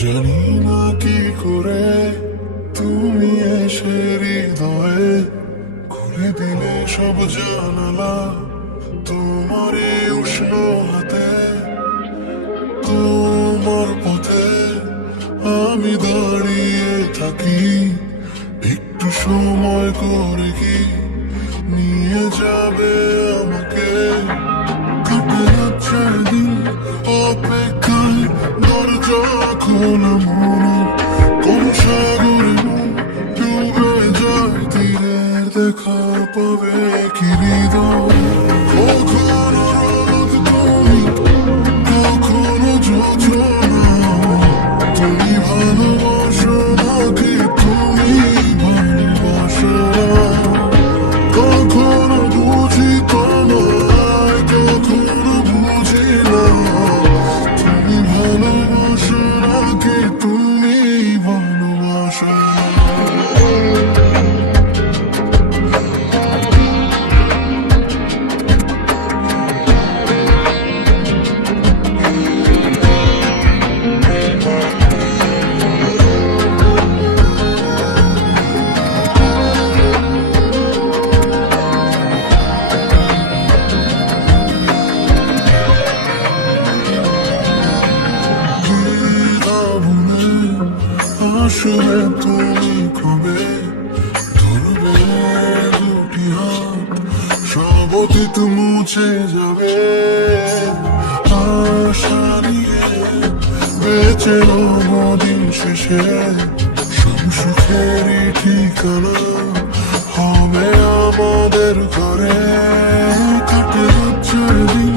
জানি না কি করে তুমি এসে হৃদয়ে খুলে দিলে সব জানালা তোমার এই উষ্ণ হাতে। তোমার পথে আমি দাঁড়িয়ে থাকি, একটু সময় করে কি নিয়ে যাবে আমাকে। কাটে যাচ্ছে দিন অপেক্ষায়, দরজা খোলা মনে কোন সাগরে মন ডুবে যায়। তীরের দেখা পাবে কি হৃদয়, কখনো রোদ তুমি, কখনো যোজনা। তুমি ভালোবাসো নাকি তুমি ভালোবাসো না? কখনো বুঝি তোমায়, কখনো বুঝি না। তুমি ভালোবাসো নাকি তুমি ভালোবাসো না? আসবে তুমি কবে, ধরবে দুটি হাত, সব অতীত মুছে যাবে। আশা নিয়ে বেঁচে রব দিন শেষে, সব সুখেরই ঠিকানা হবে আমাদের ঘরে। কাটে যাচ্ছে দিন